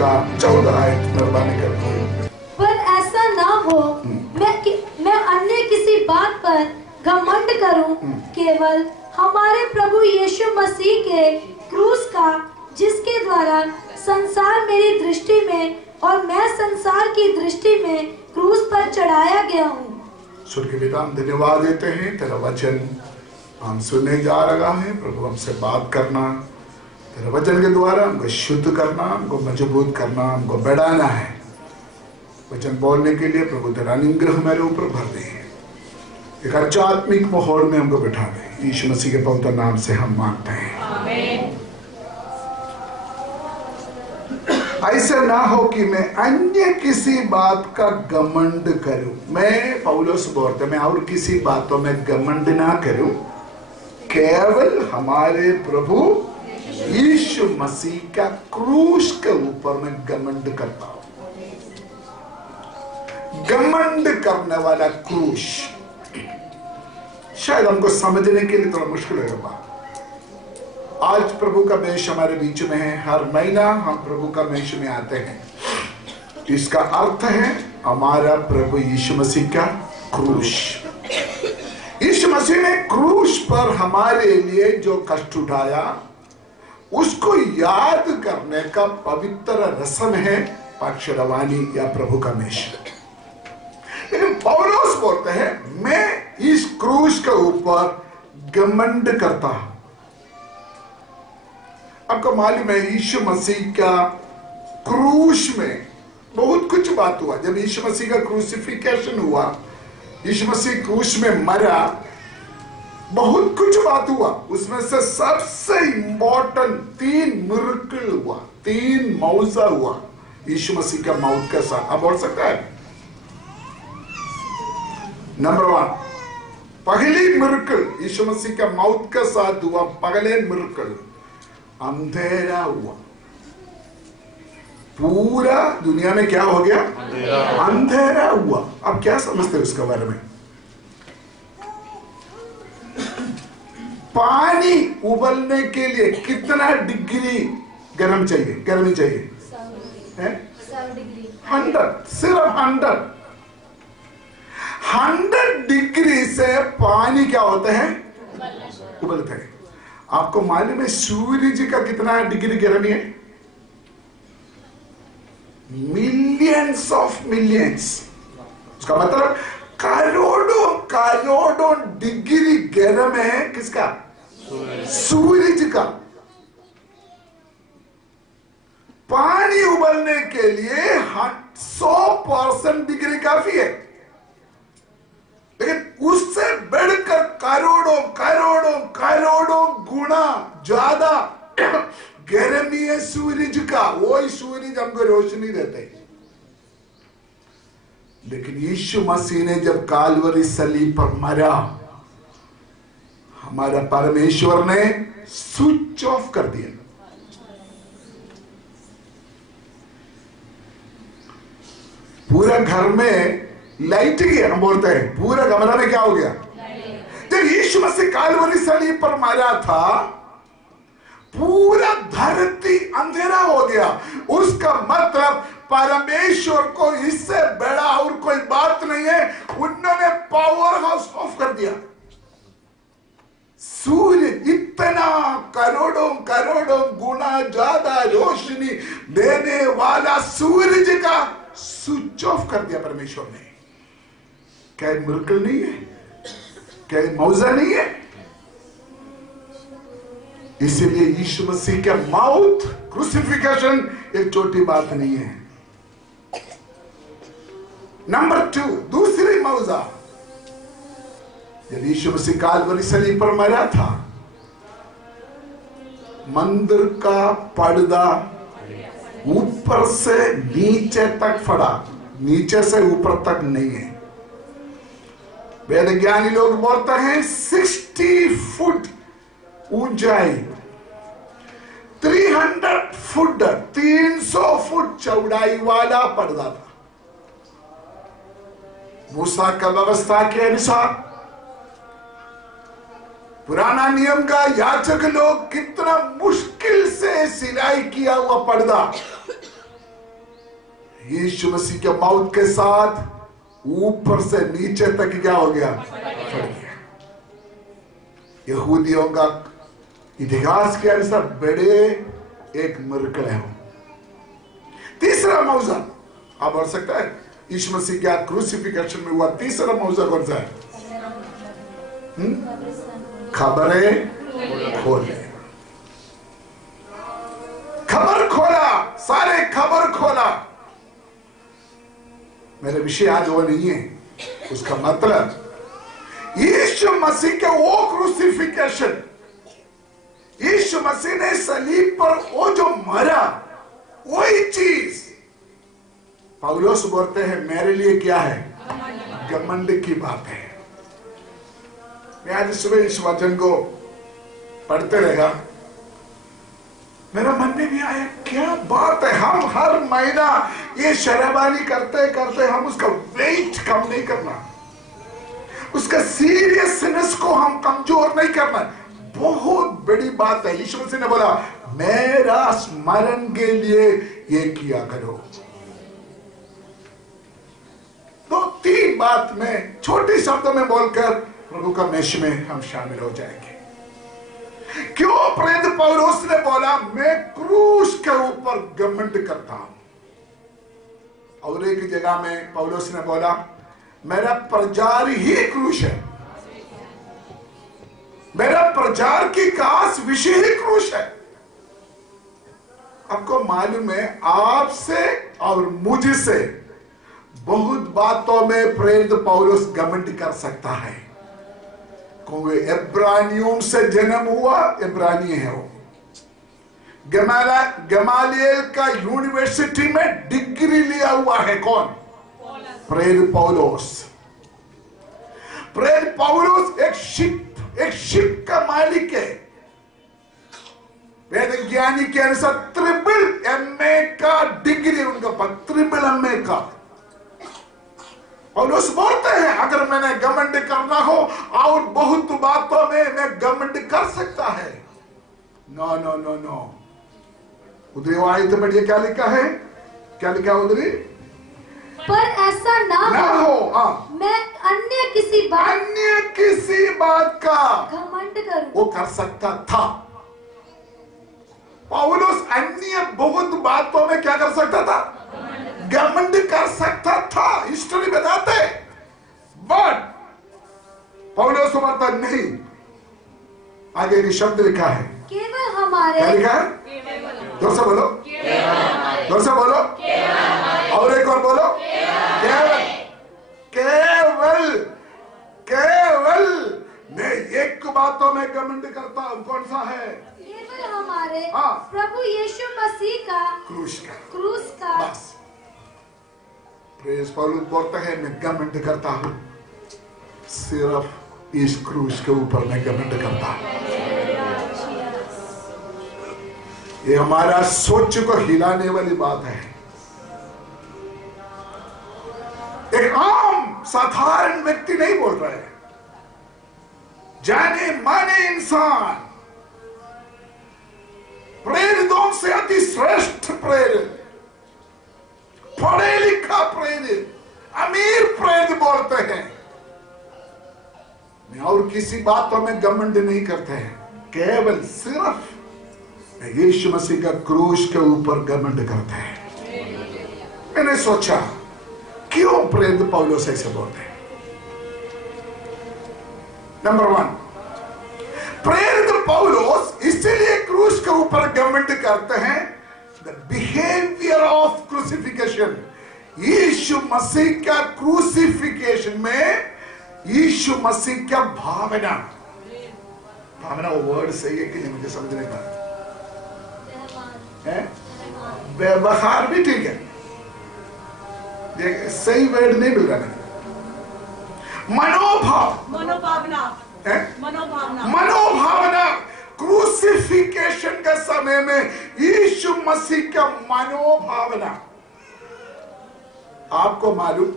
उसका 14 आयत मेहरबानी करके। पर ऐसा ना हो मैं अन्य किसी बात पर घमंड करूं, केवल हमारे प्रभु यीशु मसीह के क्रूस का, जिसके द्वारा संसार मेरी दृष्टि में और मैं संसार की दृष्टि में क्रूस पर चढ़ाया गया हूँ। स्वर्गीय पिता, हम धन्यवाद देते हैं, तेरा वचन हम सुनने जा रहा है। प्रभु हमसे बात करना, तेरे वचन के द्वारा हमको शुद्ध करना, हमको मजबूत करना, हमको बढ़ाना है। वचन बोलने के लिए प्रभु तेरा अनुग्रह मेरे ऊपर भर दे, एक आध्यात्मिक माहौल में हमको बिठा दे। यीशु मसीह के पवित्र नाम से हम मांगते हैं, आमीन। ऐसा ना हो कि मैं अन्य किसी बात का घमंड करूं। मैं पौलुस बोलते मैं और किसी बातों में घमंड ना करूं, केवल हमारे प्रभु यीशु मसीह का क्रूस के ऊपर मैं घमंड करता हूं। घमंड करने वाला क्रूस शायद हमको समझने के लिए थोड़ा मुश्किल होगा। आज प्रभु का मेष हमारे बीच में है। हर महीना हम प्रभु का मेष में आते हैं। इसका अर्थ है हमारा प्रभु यीशु मसीह का क्रूस। यीशु मसीह ने क्रूस पर हमारे लिए जो कष्ट उठाया, उसको याद करने का पवित्र रस्म है पक्षरवाणी या प्रभु का मेष। लेकिन पौलुस बोलते हैं मैं इस क्रूस के ऊपर घमंड करता हूं। आपको मालूम है यीशु मसीह का क्रूस में बहुत कुछ बात हुआ। जब यीशु मसीह का क्रूसिफिकेशन हुआ, यीशु मसीह क्रूस में मरा, बहुत कुछ बात हुआ। उसमें से सबसे इंपॉर्टेंट 3 मिरेकल हुआ, 3 मौजा हुआ यीशु मसीह का मौत के साथ। आप बोल सकते हैं नंबर 1, पहली मिरेकल यीशु मसीह का मौत के साथ हुआ। पहले मिरेकल अंधेरा हुआ। पूरा दुनिया में क्या हो गया? अंधेरा हुआ। अब क्या समझते हैं उसके बारे में? पानी उबलने के लिए कितना डिग्री गर्मी चाहिए? 100, सिर्फ 100 डिग्री से पानी क्या होता है? उबलते हैं। आपको मालूम है सूर्य जी का कितना डिग्री गर्मी है? Millions of millions. उसका मतलब करोड़ों डिग्री गर्म है। किसका? सूर्य जी का। पानी उबलने के लिए 100% डिग्री काफी है, लेकिन उससे बढ़कर करोड़ों गुना ज्यादा गर्मी है सूरज का। वही सूरज हमको रोशनी देते हैं। लेकिन यीशु मसीह ने जब कालवरी सलीब पर मरा, हमारा परमेश्वर ने स्विच ऑफ कर दिया। पूरा घर में लाइट गया। हम बोलते हैं पूरा कमरा में क्या हो गया? जब यीशु मसीह कालवरी सलीब पर मारा था, पूरा धरती अंधेरा हो गया। उसका मतलब परमेश्वर को इससे बड़ा और कोई बात नहीं है। उन्होंने पावर हाउस ऑफ कर दिया। सूर्य इतना करोड़ों गुना ज्यादा रोशनी देने वाला सूरज का स्विच ऑफ कर दिया परमेश्वर ने। क्या मिरेकल नहीं है? क्या मौजा नहीं है? इसीलिए यीशु मसीह का मौत, क्रूसिफिकेशन एक छोटी बात नहीं है। नंबर 2, दूसरी मौजा, जब यीशु मसीह कालवरी सलीब पर मरा था, मंदिर का पर्दा ऊपर से नीचे तक फटा, नीचे से ऊपर तक नहीं है। वैज्ञानिक लोग बोलते हैं 60 फुट ऊंचाई, 300 फुट चौड़ाई वाला पर्दा था। मूसा का व्यवस्था के अनुसार, पुराना नियम का याजक लोग कितना मुश्किल से सिलाई किया हुआ पर्दा यीशु मसीह के मौत के साथ ऊपर से नीचे तक क्या हो गया? फट गया। यहूदियों का इतिहास के अनुसार बड़े एक मिरेकल है। तीसरा मौजा आप बोल सकता है यीशु मसीह क्या क्रूसिफिकेशन में हुआ तीसरा मौजा कौन सा है? खबरें खोले। खबर खोला, सारे खबर खोला। मेरे विषय आज वो नहीं है। उसका मतलब यीशु मसीह के वो क्रूसिफिकेशन, यीशु मसीह ने सलीब पर वो जो मरा, वही चीज पौलुस बोलते हैं मेरे लिए क्या है? घमंड की बात है। मैं आज सुबह इस वचन को पढ़ते रहेगा, मेरा मन में भी आया क्या बात है। हम हर महीना ये शराबानी करते करते हम उसका वेट कम नहीं करना, उसका सीरियसनेस को हम कमजोर नहीं करना। बहुत बड़ी बात है। यीशु मसीह ने बोला मेरा स्मरण के लिए ये किया करो। दो तीन बात में छोटे शब्दों में बोलकर प्रभु का मेश में हम शामिल हो जाएंगे। क्यों प्रेरित पौलुस ने बोला मैं क्रूस के ऊपर घमंड करता हूं। और एक जगह में पौलुस ने बोला मेरा प्रचार ही क्रूस है, मेरा प्रचार की खास विषय ही क्रूस है। आपको मालूम है आपसे और मुझसे बहुत बातों में प्रेरित पौलुस घमंड कर सकता है। क्योंकि इब्रानियों से जन्म हुआ, इब्रानी है वो। गमालियल का यूनिवर्सिटी में डिग्री लिया हुआ है कौन? प्रेरित पौलुस। प्रेरित पौलुस एक शिप का मालिक है। वेद ज्ञानी के अनुसार ट्रिपल एमए का डिग्री उनका पास, ट्रिपल एमए का। पौलुस बोलते हैं अगर मैंने घमंड करना हो और बहुत बातों में मैं घमंड कर सकता है। No no no no. उधरी आयत में ये क्या लिखा है? क्या लिखा है उधरी? पर ऐसा ना हो मैं अन्य किसी बात का घमंड करूं। वो कर सकता था। पौलुस अन्य बहुत बातों में क्या कर सकता था? घमंड कर सकता था। हिस्ट्री बताते। बट पौलुस बोलता नहीं। आगे की शब्द लिखा है केवल हमारे। क्या लिखा है? जोर से बोलो, जोर से बोलो, और एक और बोलो, केवल केवल केवल। मैं एक बातों में घमंड करता हूं। कौन सा है? केवल हमारे प्रभु यीशु मसीह का क्रूस का। बस प्रेस पौलुस बोलता है मैं घमंड करता हूं, सिर्फ इस क्रूस के ऊपर मैं घमंड करता हूं। ये हमारा सोच को हिलाने वाली बात है। एक आम साधारण व्यक्ति नहीं बोल रहा है, जाने माने इंसान, प्रेरितों से अति श्रेष्ठ प्रेरित, पढ़े लिखा प्रेरित, अमीर प्रेरित बोलते हैं और किसी बातों में घमंड नहीं करते हैं, केवल सिर्फ यीशु मसीह का क्रूस के ऊपर घमंड करते हैं। मैंने सोचा क्यों प्रेरित पौलुस ऐसे बोलते हैं? नंबर 1, प्रेरित पौलुस इसलिए क्रूस के ऊपर घमंड करते हैं। द बिहेवियर ऑफ क्रूसिफिकेशन, यीशु मसीह का क्रूसिफिकेशन में यीशु मसीह का भावना वो वर्ड सही है कि नहीं मुझे समझ नहीं पा। व्यवहार भी ठीक है, सही वर्ड नहीं मिल रहा है। मनोभावना क्रूसिफिकेशन के समय में यीशु मसीह का मनोभावना। आपको मालूम,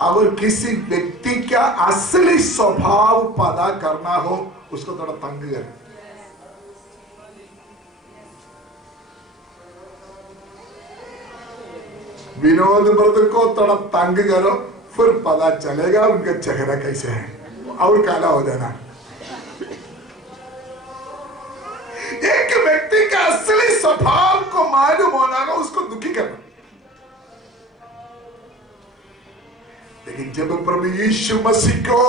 अगर किसी व्यक्ति का असली स्वभाव पता करना हो, उसको थोड़ा तंग करें। विनोद ब्रदर को थोड़ा तंग करो, फिर पता चलेगा उनका चेहरा कैसे है, और काला हो जाना। एक व्यक्ति का असली स्वभाव को मालूम होना का उसको दुखी करना। लेकिन जब प्रभु यीशु मसीह को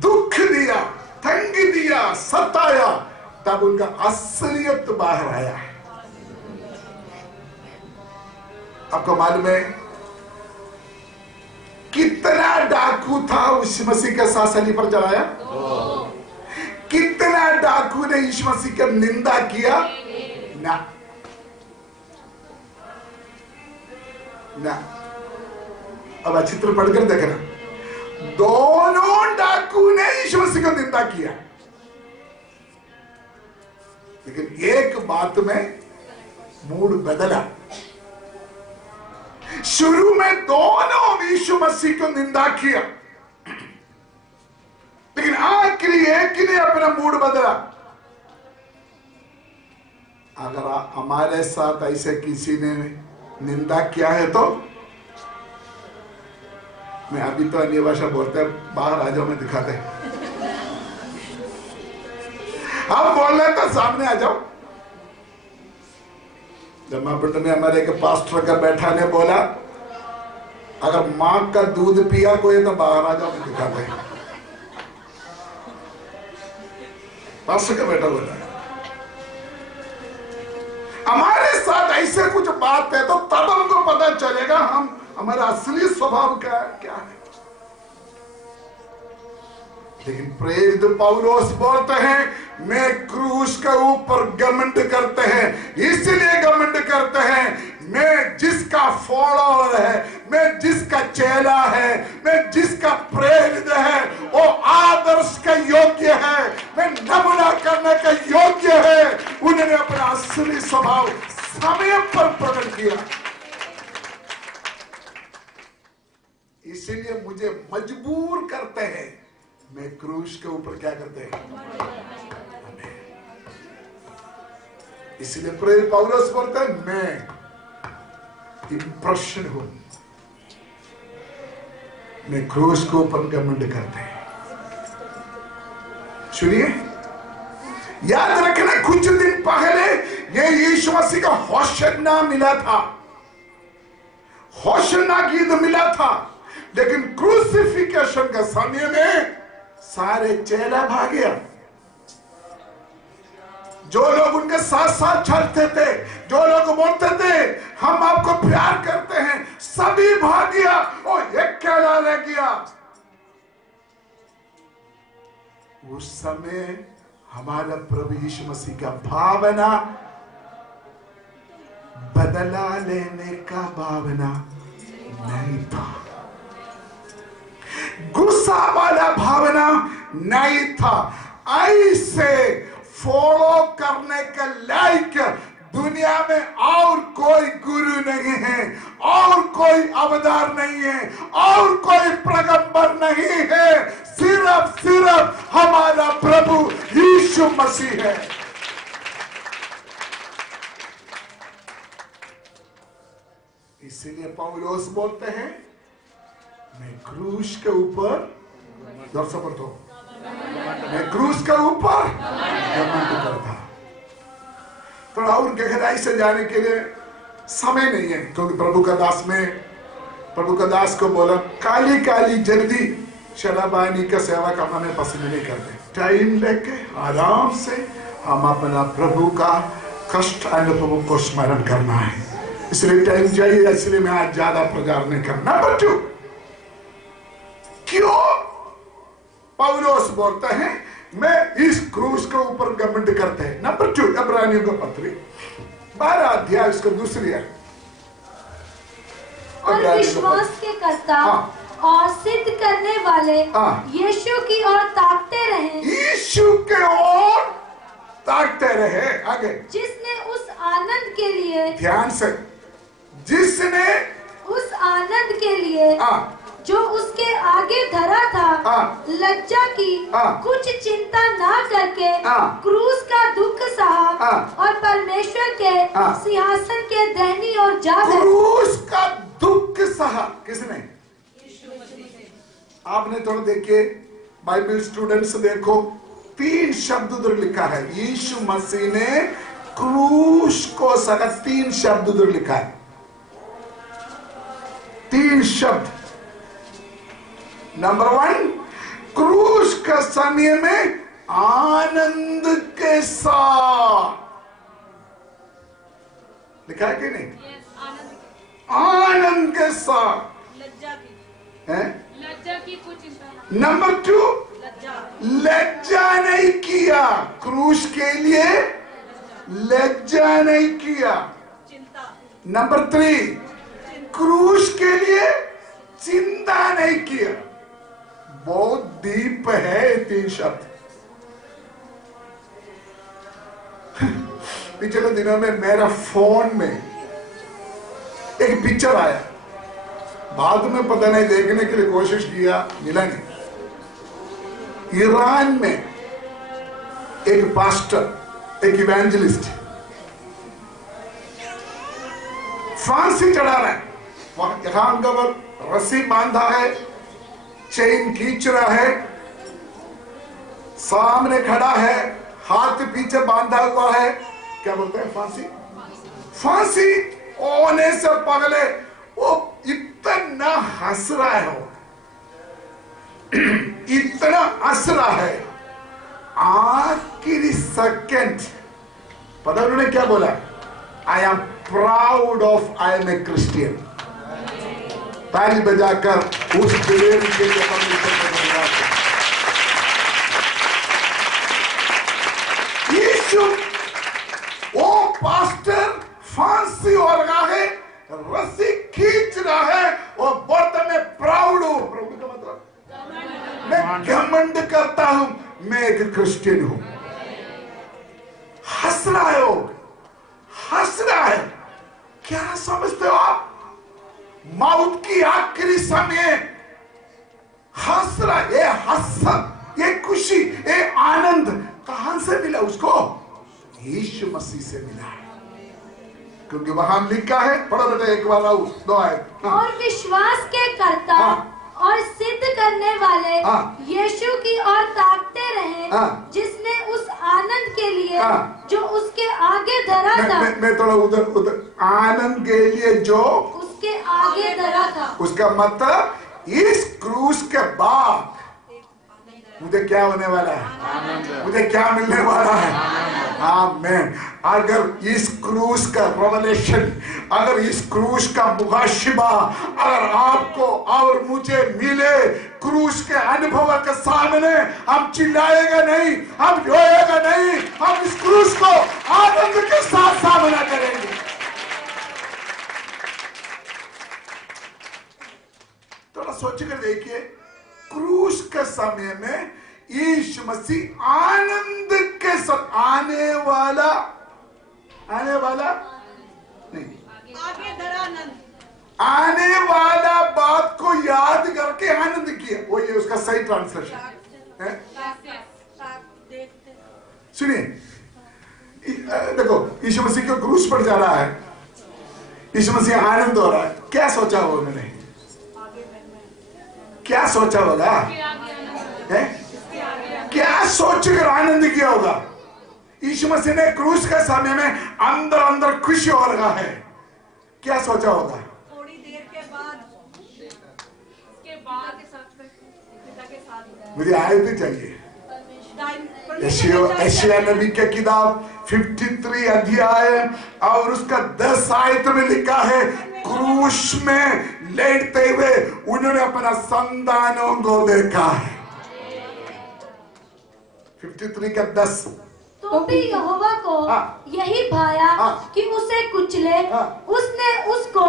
दुख दिया, तंग दिया, सताया, तब उनका असलियत बाहर आया। आपको मालूम है कितना डाकू था उस मसीह के साथ सलीब पर चढ़ाया? कितना डाकू ने यीशु मसीह की निंदा किया? ना ना। अब अच्छी तरह पढ़कर देखना, दोनों डाकू ने यीशु मसीह को निंदा किया, लेकिन एक बात में मूड बदला। शुरू में दोनों यीशु मसीह को निंदा किया, लेकिन आखिरी एक ने अपना मूड बदला। अगर हमारे साथ ऐसे किसी ने निंदा किया है तो मैं अभी तो अन्य भाषा बोलते हैं, बाहर आ जाओ, मैं दिखाते हैं। आप बोल रहे तो सामने आ जाओ। जमापट में हमारे एक पास्टर का बैठा ने बोला, अगर मां का दूध पिया कोई तो बाहर आ जाओ, मैं दिखाते हैं। पास्टर का बैठा बोला, हमारे साथ ऐसे कुछ बात है तो तब हमको पता चलेगा हम हमारा असली स्वभाव क्या है। लेकिन प्रेरित पौलुस बोलते हैं, मैं क्रूस के ऊपर घमंड करते हैं, इसलिए घमंड करते हैं, मैं जिसका फॉलोअर है, मैं जिसका चेला है, मैं जिसका प्रेरित है, वो आदर्श का योग्य है, मैं नमूना करने का योग्य है। उन्होंने अपना असली स्वभाव समय पर प्रकट किया। इसीलिए मुझे मजबूर करते हैं, मैं क्रूस के ऊपर क्या करते हैं? इसलिए प्रेरित पौलुस बोलते हैं, मैं इंप्रेशन हूं, मैं क्रूस के ऊपर घमंड करते हैं। सुनिए, याद रखना, कुछ दिन पहले ये यीशु मसीह का होशन्ना मिला था, होशन्ना गीत मिला था, लेकिन क्रूसिफिकेशन के समय में सारे चेला भाग गया। जो लोग उनके साथ साथ चलते थे, जो लोग बोलते थे हम आपको प्यार करते हैं, सभी भाग गया, और एक अकेला रह गया। उस समय हमारा प्रभु यीशु मसीह का भावना बदला लेने का भावना नहीं था, गुस्सा वाला भावना नहीं था। ऐसे फॉलो करने के लायक दुनिया में और कोई गुरु नहीं है, और कोई अवतार नहीं है, और कोई पैगंबर नहीं है, सिर्फ हमारा प्रभु यीशु मसीह है। इसीलिए पौलुस बोलते हैं, मैं क्रूस के ऊपर दर्शक तो मैं क्रूस के ऊपर घमंड करता। थोड़ा और गहराई से जाने के लिए समय नहीं है, क्योंकि प्रभु का दास को बोला, काली काली जल्दी शराबानी का सेवा करना में पसंद नहीं करते। टाइम लेके आराम से हम अपना प्रभु का कष्ट अनुभव को स्मरण करना है, इसलिए टाइम चाहिए। इसलिए मैं आज ज्यादा प्रचार नहीं करना। नंबर 2, क्यों पौलुस बोलता है मैं इस क्रूस के ऊपर घमंड करते हैं? नंबर 2, इब्रानियों का पत्री 12 अध्याय उसका दूसरी है। और विश्वास के कर्ता और सिद्ध करने वाले यीशु की ओर ताकते रहे, यीशु के ओर ताकते रहे। आगे, जिसने उस आनंद के लिए, ध्यान से, जिसने उस आनंद के लिए जो उसके आगे धरा था लज्जा की कुछ चिंता ना करके क्रूस का दुख सहा और परमेश्वर के सिंहासन के दाहिनी ओर जा बैठा। क्रूस का दुख सहा किसने? आपने थोड़ा देखिए, बाइबल स्टूडेंट्स देखो, 3 शब्द उधर लिखा है। यीशु मसीह ने क्रूस को सहा, 3 शब्द उधर लिखा है, 3 शब्द। नंबर 1, क्रूस का समय में आनंद के साथ लिखा है कि नहीं? आनंद के साथ। लज्जा की कुछ चिंता। नंबर 2, लज्जा नहीं किया, क्रूस के लिए लज्जा नहीं किया। नंबर 3, क्रूस के लिए चिंता नहीं किया। बहुत डीप है 3 शब्द। पिछले दिनों में मेरा फोन में एक पिक्चर आया, बाद में पता नहीं देखने के लिए कोशिश किया, मिला नहीं। ईरान में एक पास्टर, एक इवेंजलिस्ट फांसी चढ़ा रहा है। यहां पर रस्सी बांधा है, चेन खींच रहा है, सामने खड़ा है, हाथ पीछे बांधा हुआ है। क्या बोलते हैं? फांसी। फांसी होने से पहले वो इतना हंस रहा है, वो इतना हंस रहा है। आखिरी सेकंड पता उन्होंने क्या बोला? I am proud of, I am a Christian. ताली बजाकर उस प्रेम के लिए परमेश्वर को धन्यवाद। यीशु, वो पास्टर फांसी हो रहा है, रस्सी खींच रहा है, और बोलता मैं प्राउड हूं। प्राउड का मतलब मैं घमंड करता हूं, मैं एक क्रिश्चियन हूं। हंस रहा है वो, हंस रहा है। क्या समझते हो आप? मौत की आखिरी समय हंस रहा है। ये हंस, ये खुशी, ये आनंद कहां से मिला उसको? यीशु मसीह से मिला है, क्योंकि वहां लिखा है, पढ़ो बेटा एक बार, 2 आयत। और विश्वास के कर्ता और सिद्ध करने वाले यीशु की ओर ताकते रहे, जिसने उस आनंद के लिए जो उसके आगे धरा था। मैं थोड़ा उधर, आनंद के लिए जो उसके आगे धरा था। उसका मतलब इस क्रूस के बाद मुझे क्या होने वाला है? मुझे क्या मिलने वाला है? आमीन। अगर इस क्रूस का रेवलेशन, अगर इस क्रूस का मुहाशिबा अगर आपको और मुझे मिले, क्रूस के अनुभव के सामने हम चिल्लाएगा नहीं, हम रोएगा नहीं, हम इस क्रूस को आनंद के साथ सामना करेंगे। थोड़ा सोच कर देखिए, क्रूस के समय में यीशु मसीह आनंद के साथ आने वाला नहीं, आने वाला बात को याद करके आनंद किया। वो ये उसका सही ट्रांसलेशन है। सुनिए, देखो, यीशु मसीह को क्रूस पर जा रहा है, यीशु मसीह आनंद हो रहा है। क्या सोचा होगा उन्होंने? क्या सोचा होगा? क्या सोचकर आनंद किया होगा? यीशु मसीह ने क्रूस के समय में अंदर अंदर खुशी हो रहा है। क्या सोचा होगा? थोड़ी देर के बाद उसके बाद मुझे आयत चाहिए। यशायाह नबी के किताब 53 अध्याय और उसका 10 आयत में लिखा है, क्रूस में लेटते हुए उन्होंने अपना संतानों को देखा है। 53 का 10। तो भी यहोवा को यही भाया कि उसे कुचले, उसने उसको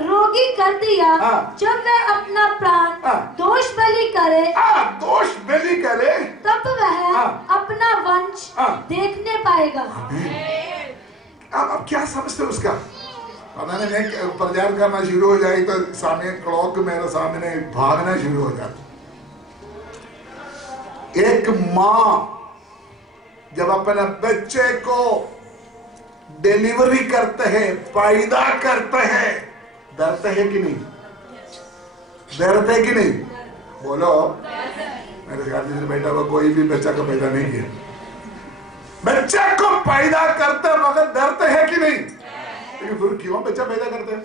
रोगी कर दिया। जब वह अपना प्राण दोष बलि करे, तब वह अपना वंश देखने पाएगा। अब क्या समझते हो उसका? पता नहीं, मैं प्रचार करना शुरू हो जाए तो सामने क्लॉक मेरे सामने भागना शुरू हो जाता। एक मां जब अपने बच्चे को डिलीवरी करते हैं, पैदा करते हैं, डरते हैं कि नहीं? डरते कि नहीं? बोलो। मेरे ख्याल से बेटा वो कोई भी बच्चा को पैदा नहीं किया। बच्चे को पैदा करते मगर डरते हैं कि नहीं? लेकिन फिर क्यों बच्चा पैदा करते हैं?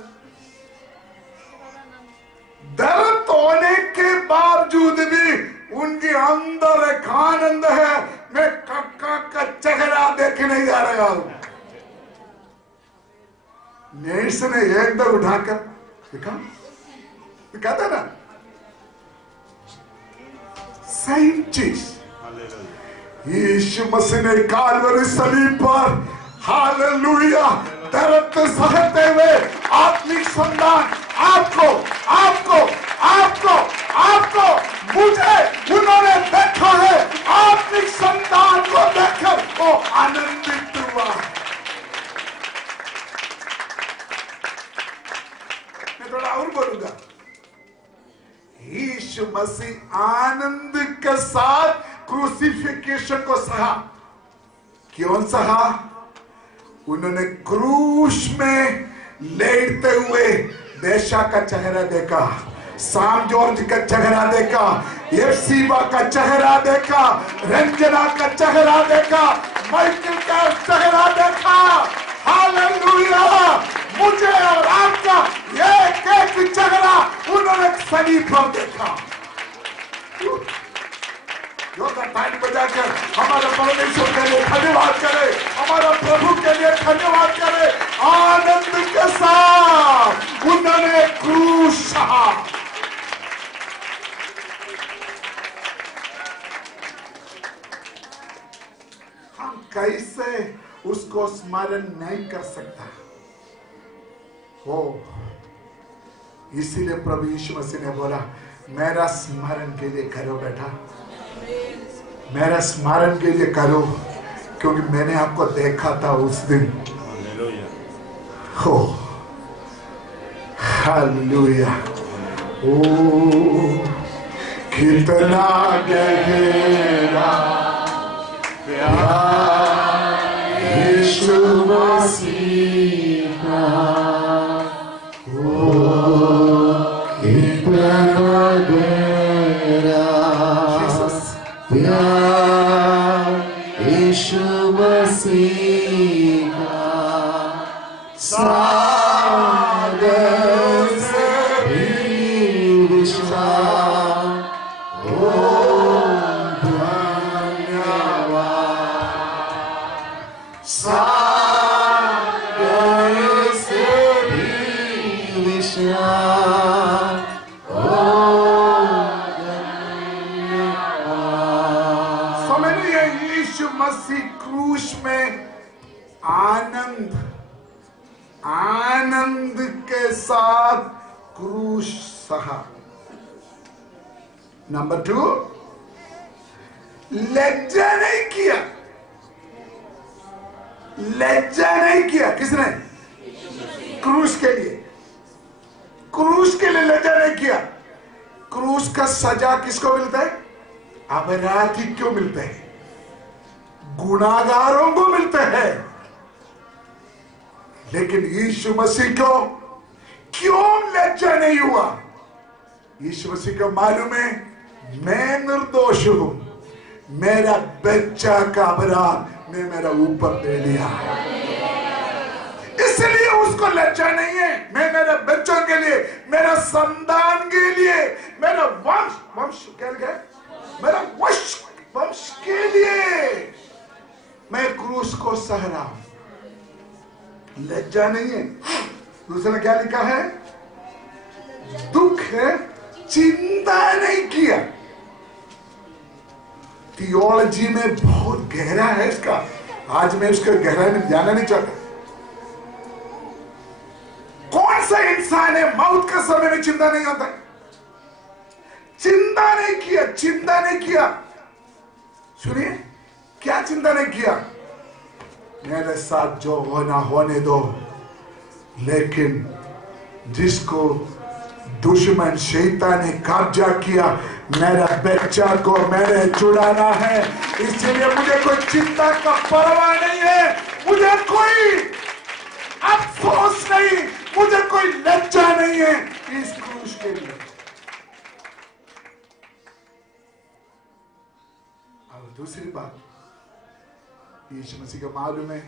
दर्द होने के बावजूद भी उनके अंदर एक आनंद है। मैं काका का चेहरा देखने जा रहा हूं। नर्स ने एक दर उठाकर दिखाता ना, सही चीज यीशु मसीह ने कालवरी सलीब पर हालेलुया दर्द सहते हुए आत्मिक संतान आपको आपको आपको आपको मुझे उन्होंने देखा है। आत्मिक संतान को देखकर वो आनंदित हुआ। मैं थोड़ा और बोलूंगा, यीशु मसीह आनंद के साथ क्रूसिफिकेशन को सहा। क्यों सहा? उन्होंने क्रूस में लेटते हुए देशा का चेहरा देखा, साम जॉर्ज का चेहरा देखा, एफसीबा का चेहरा देखा, रंजना का चेहरा देखा, माइकल का चेहरा देखा। हालेलुया! मुझे और आपका एक एक चेहरा उन्होंने सलीब पर देखा। ताली बजाकर हमारे परमेश्वर के लिए धन्यवाद करें, हमारा प्रभु के लिए धन्यवाद करें। आनंद के साथ उन्होंने क्रूस सहा। हम कैसे उसको स्मरण नहीं कर सकता हो। इसीलिए प्रभु यीशु मसीह ने बोला, मेरा स्मरण के लिए करो बेटा, मेरा स्मरण के लिए करो, क्योंकि मैंने आपको देखा था उस दिन। हो हालेलुया! ओ कितना गहरा प्यार यीशु मसीह का, ओ कितना गहरा प्यार यीशु मसीह का, सागर से भी विशाल। ओ धन्यवाद, सागर से भी विशाल। मसीह क्रूस में आनंद के साथ क्रूस सहा। नंबर 2, लज्जा नहीं किया। लज्जा नहीं किया किसने? क्रूस के लिए। क्रूस के लिए लज्जा नहीं किया। क्रूस का सजा किसको मिलता है? अपराधी क्यों मिलता है? गुनाहगारों को मिलते हैं। लेकिन यीशु मसीह को क्यों लज्जा नहीं हुआ? यीशु मसीह को मालूम है मैं निर्दोष हूं, मेरा बच्चा का अपराध ने मेरा ऊपर ले लिया, इसलिए उसको लज्जा नहीं है। मैं मेरे बच्चों के लिए, मेरा संतान के लिए, मेरा वंश क्या लिखा है? मेरा वंश के लिए मैं क्रूस को सह रहा हूं। लज्जा नहीं है। दूसरा क्या लिखा है? दुख है, चिंता नहीं किया। थियोलॉजी में बहुत गहरा है इसका, आज मैं उसके गहराई में जाना नहीं चाहता। कौन सा इंसान है मौत के समय में चिंता नहीं होता? चिंता नहीं किया, चिंता नहीं किया। सुनिए, क्या चिंता नहीं किया? मेरे साथ जो होना होने दो, लेकिन जिसको दुश्मन शैतान ने कब्जा किया, मेरा बच्चा को मैंने छुड़ाना है, इसलिए मुझे कोई चिंता का परवाह नहीं है, मुझे कोई अफसोस नहीं, मुझे कोई लज्जा नहीं है इस क्रूस के लिए। और दूसरी बात, यीशु मसीह को मालूम है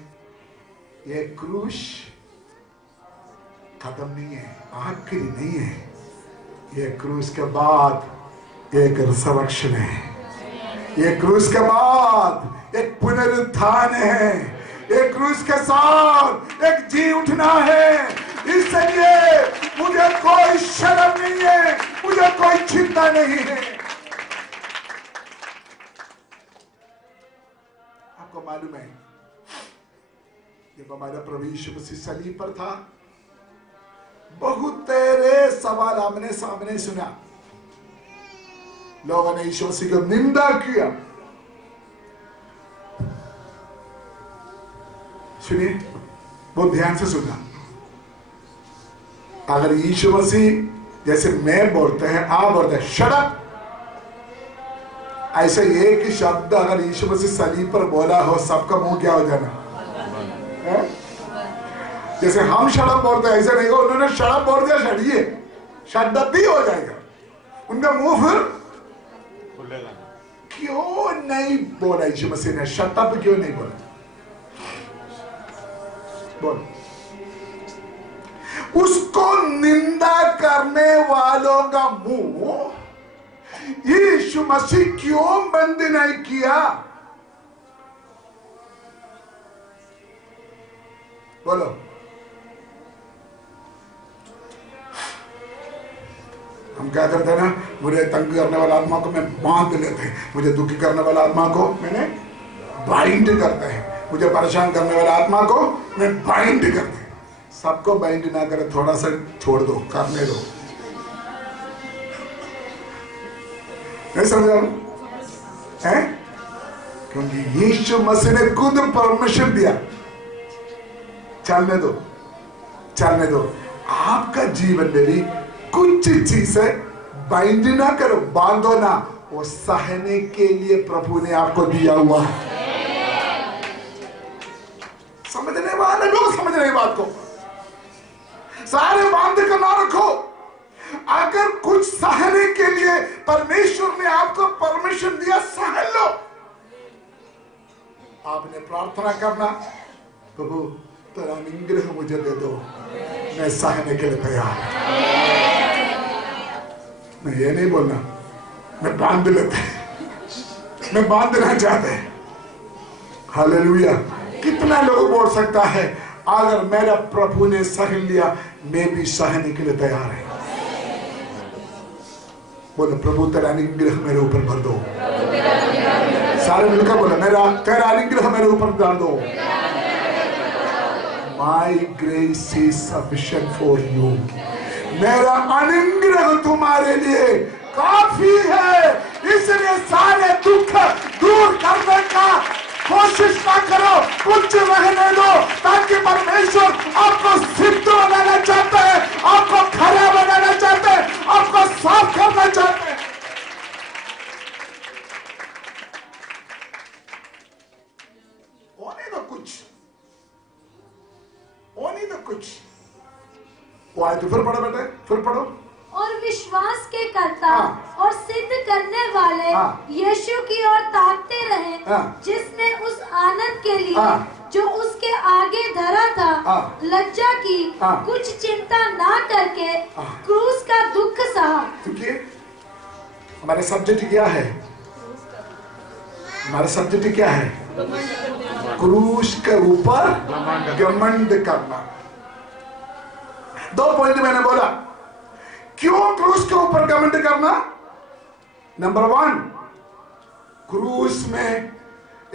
ये क्रूस खत्म नहीं है, आखिरी नहीं है, ये क्रूस के बाद एक रिजरेक्शन है, ये क्रूस के बाद एक पुनरुत्थान है, एक क्रूस के साथ एक जी उठना है। इसलिए मुझे कोई शर्म नहीं है, मुझे कोई चिंता नहीं है। आपको मालूम है जब हमारा प्रभु यीशु मसीह सलीब पर था, बहुत तेरे सवाल आमने सामने सुना, लोगों ने यीशु मसीह को निंदा किया। सुनिए, बहुत ध्यान से सुनना। अगर यीशु मसीह जैसे मैं बोलते हैं, आप बोलते हैं शट अप, ऐसे एक ही शब्द अगर यीशु मसीह सलीब पर बोला हो, सबका मुंह क्या हो जाना है? जैसे हम शराब बोलते हैं ऐसे नहीं हो, उन्होंने शराब बोल दिया, शड़िए शड्डप भी हो जाएगा, उनका मुंह फिर खुलेगा। क्यों नहीं बोला यीशु मसीह ने शटअप, क्यों नहीं बोला? बोल। उसको निंदा करने वालों का मुंह यीशु मसीह क्यों बंद नहीं किया? बोलो। हम क्या करते हैं ना, मुझे तंग करने वाला आत्मा को मैं बांध लेते हैं, मुझे दुखी करने वाला आत्मा को मैंने बाइंड करते हैं, मुझे परेशान करने वाला आत्मा को मैं बाइंड करते हैं। सबको बाइंड ना करे, थोड़ा सा छोड़ दो, करने दो। नहीं समझा है? क्योंकि यीशु मसीह ने खुद परमिशन दिया, चलने दो, चलने दो। आपका जीवन में भी कुछ चीजें बाइंड ना करो, बांधो ना, वो सहने के लिए प्रभु ने आपको दिया हुआ है। समझने वाले लोग समझ रहे बात को, सारे बांध कर ना रखो। अगर कुछ सहने के लिए परमेश्वर ने आपको परमिशन दिया, सहन लो। आपने प्रार्थना करना, प्रभु तेरा अनुग्रह मुझे दे दो, मैं सहने के लिए तैयार। मैं ये नहीं बोलना मैं बांध लेते, मैं बांधना चाहते। हालेलुया। कितना लोग बोल सकता है अगर मेरा प्रभु ने सहन लिया, मैं भी सहने के लिए तैयार है। बोलो, प्रभु तेरा अनुग्रह मेरे ऊपर भर दो। सारे मिलकर बोलो, मेरा तेरा अनुग्रह मेरे ऊपर डाल दो। My grace is sufficient for you. मेरा अनुग्रह तुम्हारे लिए काफी है। इसलिए सारे दुख दूर करने का कोशिश ना करो, कुछ रहने दो, ताकि परमेश्वर आपको सिद्ध बनाना चाहते हैं, आपको खरा बनाना चाहते हैं, आपको साफ करना चाहते हैं। होने दो कुछ, होने दो कुछ। वो आए तो फिर पढ़ो बेटे, फिर पढ़ो। और विश्वास के कर्ता और सिद्ध करने वाले यीशु की ओर ताकते रहे, जिसने उस आनंद के लिए जो उसके आगे धरा था लज्जा की कुछ चिंता ना करके क्रूस का दुख सहा। देखिए हमारे सब्जेक्ट क्या है, हमारा सब्जेक्ट क्या है? क्रूस के ऊपर घमंड करना। 2 पॉइंट मैंने बोला, क्यों क्रूस के ऊपर घमंड करना? नंबर 1, क्रूस में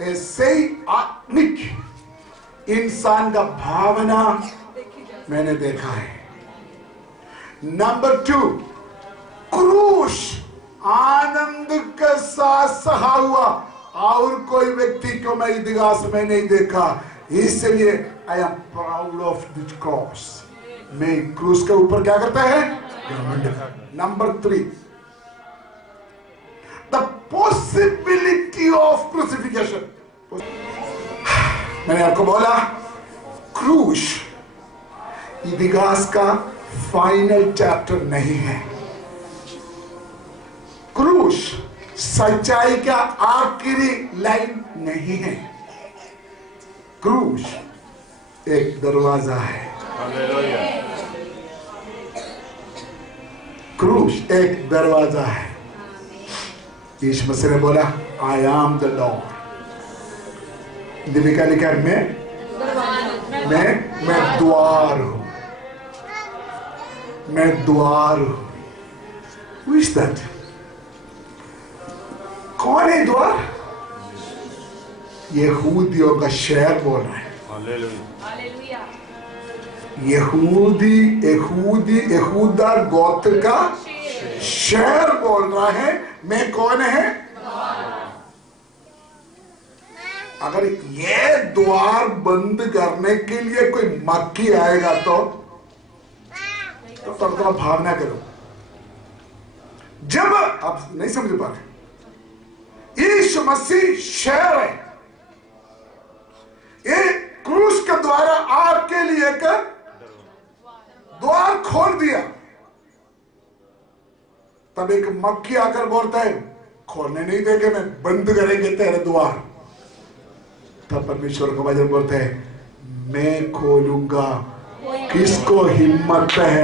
ऐसे आत्मिक इंसान का भावना मैंने देखा है। नंबर 2, क्रूस आनंद के साथ सहा हुआ और कोई व्यक्ति को मैं इतिहास में नहीं देखा। इसलिए आई am proud of this cross. में क्रूस के ऊपर क्या करता है? Number 3, the possibility of crucifixion. मैंने आपको बोला क्रूस इतिहास का फाइनल चैप्टर नहीं है। क्रूस सच्चाई का आखिरी लाइन नहीं है। क्रूस एक दरवाजा है। क्रूस एक दरवाजा है। यीशु मसीह ने बोला I am the door. Divya का लिखा है मैं द्वार हूं। मैं द्वार हूं। Who is that? कौन है द्वार? यहूदियों का शहर बोल रहा है। यहूदा गोत्र का शहर बोल रहा है मैं कौन है? अगर ये द्वार बंद करने के लिए कोई मक्खी आएगा तो थोड़ा भावना करो। जब आप नहीं समझ पा रहे, यीशु मसीह शहर है। ये क्रूस के द्वारा आपके लिए कर द्वार खोल दिया। तब एक मक्खी आकर बोलता है खोलने नहीं देंगे, मैं बंद करेंगे तेरे द्वार। तब परमेश्वर का वचन बोलता है मैं खोलूंगा। किसको हिम्मत है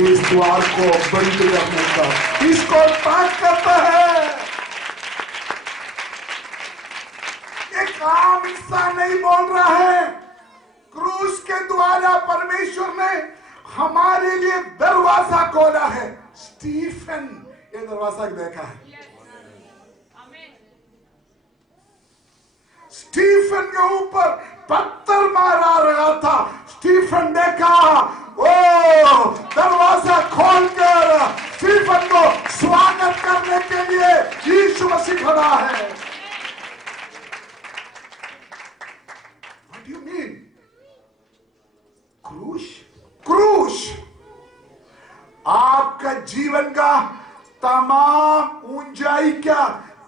इस द्वार को बंद करने का? किसको ताकत है? एक आम इंसान नहीं बोल रहा है। क्रूस के द्वारा परमेश्वर ने हमारे लिए दरवाजा खोला है। स्टीफन ये दरवाजा देखा है। स्टीफन के ऊपर पत्थर मारा रहा था। स्टीफन देखा ओ दरवाजा खोलकर स्टीफन को स्वागत करने के लिए यीशु मसीह खड़ा है। What do you mean? क्रूस आपका जीवन का तमाम ऊंचाई का,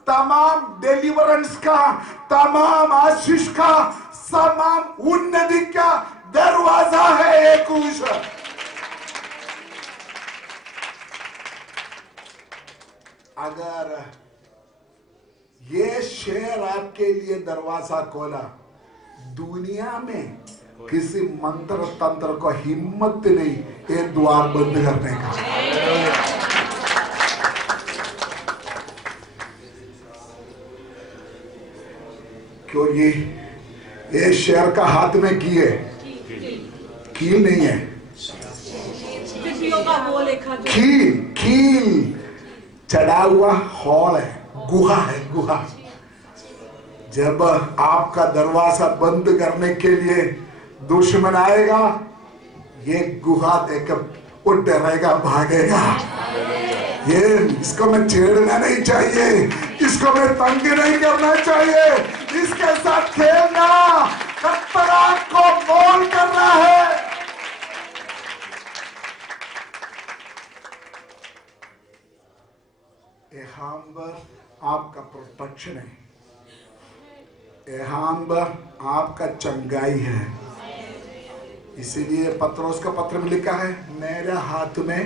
तमाम डिलीवरेंस का, तमाम आशीष का, तमाम उन्नति का दरवाजा है एक क्रूस। अगर ये शेर आपके लिए दरवाजा खोला, दुनिया में किसी मंत्र तंत्र को हिम्मत नहीं ये द्वार बंद करने का। क्यों? ये शेर का हाथ में की है, कील नहीं है। कील चढ़ा हुआ हॉल है, गुहा है, गुहा। जब आपका दरवाजा बंद करने के लिए दुश्मन आएगा, ये गुहा देखकर वो डरेगा, भागेगा। ये इसको मैं छेड़ना नहीं चाहिए, इसको मैं तंग नहीं करना चाहिए, इसके साथ खेलना खतरा को मोल करना है। यहाँ पर आपका प्रोटेक्शन है, यहाँ पर आपका चंगाई है। इसीलिए पत्रोस का पत्र में लिखा है मेरे हाथ में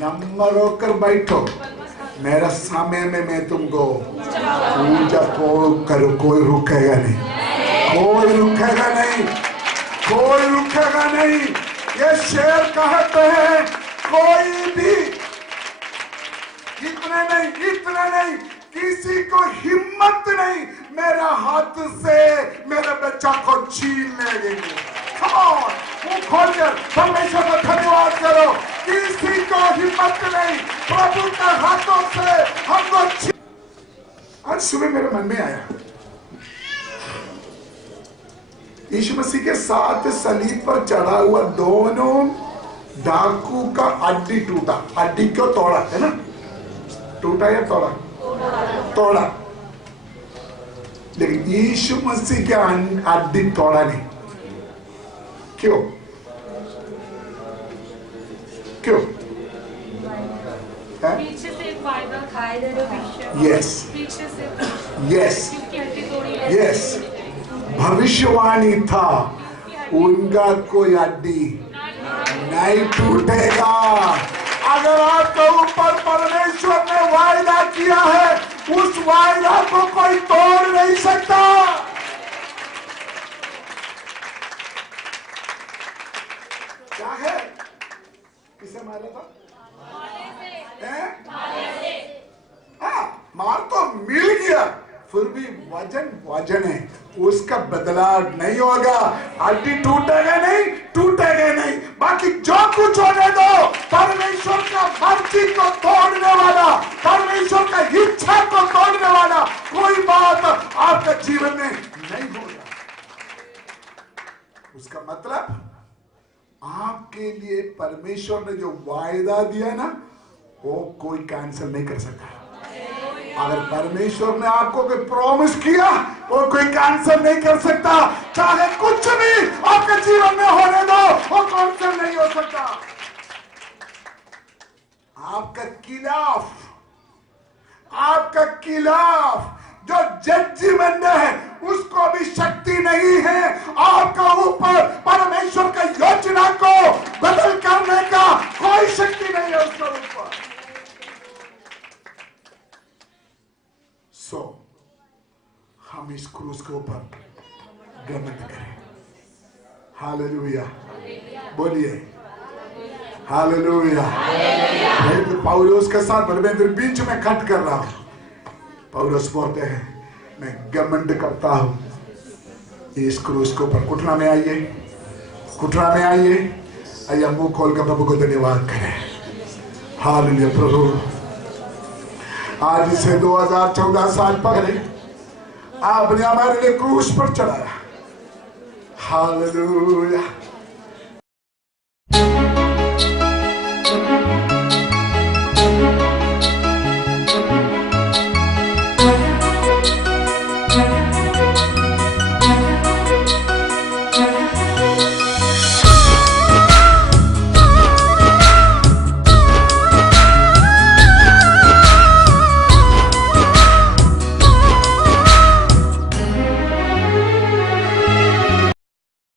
नम्र होकर बैठो, मेरा समय में मैं तुमको पूजा करो। कोई रुकेगा नहीं, कोई रुकेगा नहीं, कोई रुकेगा नहीं। ये शेर कहते हैं कोई भी इतने नहीं किसी को हिम्मत नहीं मेरा हाथ से मेरे बच्चा को छीन लेंगे। Come on, मुंह खोलकर परमेश्वर का धन्यवाद करो। किसी को हिम्मत नहीं प्रभु के हाथों से हमको। आज सुबह मेरे मन में आया यीशु मसीह के साथ सलीब पर चढ़ा हुआ दोनों डाकू का हड्डी टूटा। हड्डी को तोड़ा है ना, टूटा या तोड़ा? तोड़ा। लेकिन यीशु मसीह के हड्डी तोड़ा नहीं। क्यों? क्यों? पीछे से एक वायदा खाए दे रहे यस पीछे से यस जिसकी हड्डी तोड़ी यस, भविष्यवाणी था उनका कोई हड्डी नहीं टूटेगा। अगर आपके ऊपर परमेश्वर ने वायदा किया है, उस वायदा को कोई तोड़ नहीं सकता। क्या है? किसे मारा था? हाँ, मार तो मिल गया, फिर भी वजन है, उसका बदला नहीं होगा। हड्डी टूटेगा नहीं, बाकी जो कुछ होने दो, परमेश्वर का मर्जी को तोड़ने वाला, परमेश्वर का इच्छा को तोड़ने वाला कोई बात आपके जीवन में नहीं होगा। उसका मतलब आपके लिए परमेश्वर ने जो वायदा दिया ना, वो कोई कैंसिल नहीं कर सकता। अगर परमेश्वर ने आपको कोई प्रॉमिस किया, वो कोई कैंसिल नहीं कर सकता। चाहे कुछ भी आपके जीवन में होने दो, वो कैंसिल नहीं हो सकता। आपका खिलाफ जो जजमेंट है, उसको भी शक्ति नहीं है आपका ऊपर। परमेश्वर का योजना को बदल करने का कोई शक्ति नहीं है उसके ऊपर। हम इस क्रूस के ऊपर घमंड करें। हालेलुया, बोलिए हालेलुया। मैं पौलुस के साथ धर्मेंद्र बीच में खट कर रहा हूं। पौलुस बोलते हैं, मैं घमंड करता हूं इस क्रूस के ऊपर। घुटना में आइए, आइए मुंह खोल कर प्रभु को धन्यवाद करें। हालेलुया। प्रभु, आज से 2014 साल पहले आपने हमारे लिए क्रूस पर चढ़ाया। हालेलुया।